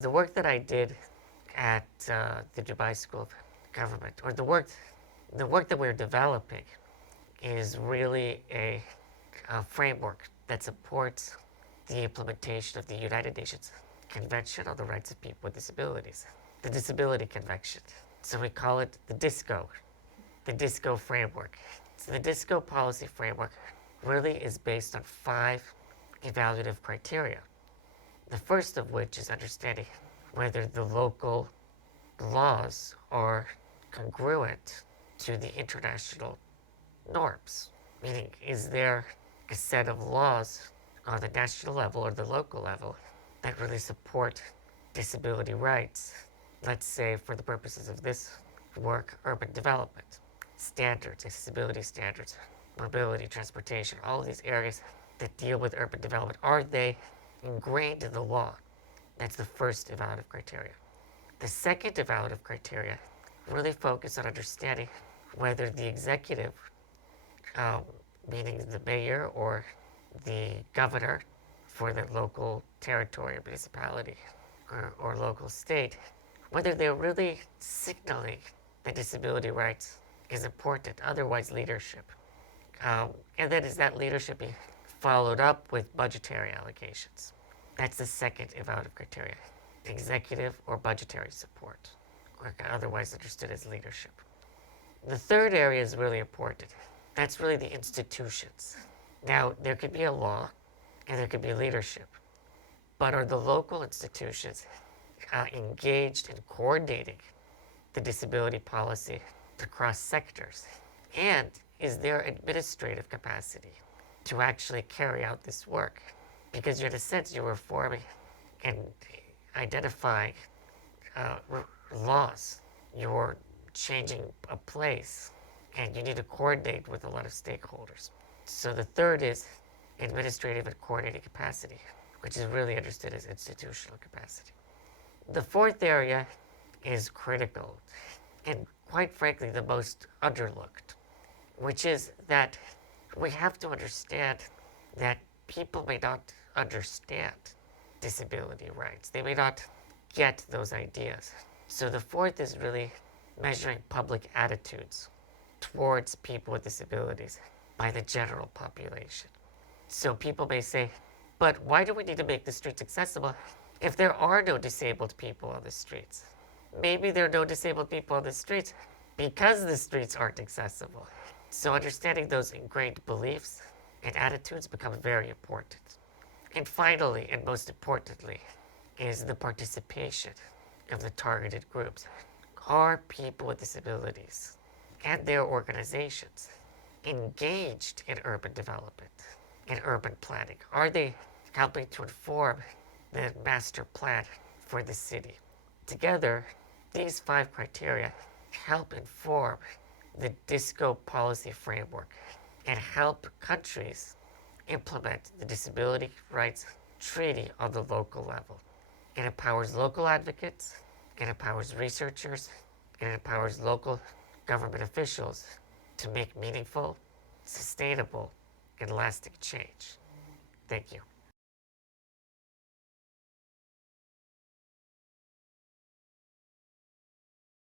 The work that I did at the Dubai School of Government, or the work that we're developing, is really a framework that supports the implementation of the United Nations Convention on the Rights of People with Disabilities, the Disability Convention. So we call it the DisCo framework. So the DisCo policy framework really is based on 5 evaluative criteria. The first of which is understanding whether the local laws are congruent to the international norms. Meaning, is there a set of laws on the national level or the local level that really support disability rights? Let's say, for the purposes of this work, urban development, standards, accessibility standards, mobility, transportation, all of these areas that deal with urban development, are they ingrained in the law? That's the first evaluative criteria. The second evaluative criteria really focus on understanding whether the executive, meaning the mayor or the governor for the local territory or municipality or local state, whether they're really signaling that disability rights is important, otherwise leadership. And then is that leadership being followed up with budgetary allocations? That's the second evaluative criteria, executive or budgetary support, or otherwise understood as leadership. The third area is really important. That's really the institutions. Now, there could be a law and there could be leadership, but are the local institutions engaged in coordinating the disability policy across sectors? And is there administrative capacity to actually carry out this work? Because in a sense, you're reforming and identifying laws. You're changing a place, and you need to coordinate with a lot of stakeholders. So the third is administrative and coordinating capacity, which is really understood as institutional capacity. The fourth area is critical, and quite frankly, the most underlooked, which is that we have to understand that people may not understand disability rights. They may not get those ideas. So the fourth is really measuring public attitudes towards people with disabilities by the general population. So people may say, but why do we need to make the streets accessible if there are no disabled people on the streets? Maybe there are no disabled people on the streets because the streets aren't accessible. So understanding those ingrained beliefs and attitudes becomes very important. And finally, and most importantly, is the participation of the targeted groups. Are people with disabilities and their organizations engaged in urban development and urban planning? Are they helping to inform the master plan for the city? Together, these 5 criteria help inform the DisCo policy framework and help countries implement the Disability Rights Treaty on the local level. It empowers local advocates, it empowers researchers, and it empowers local government officials to make meaningful, sustainable, and lasting change. Thank you.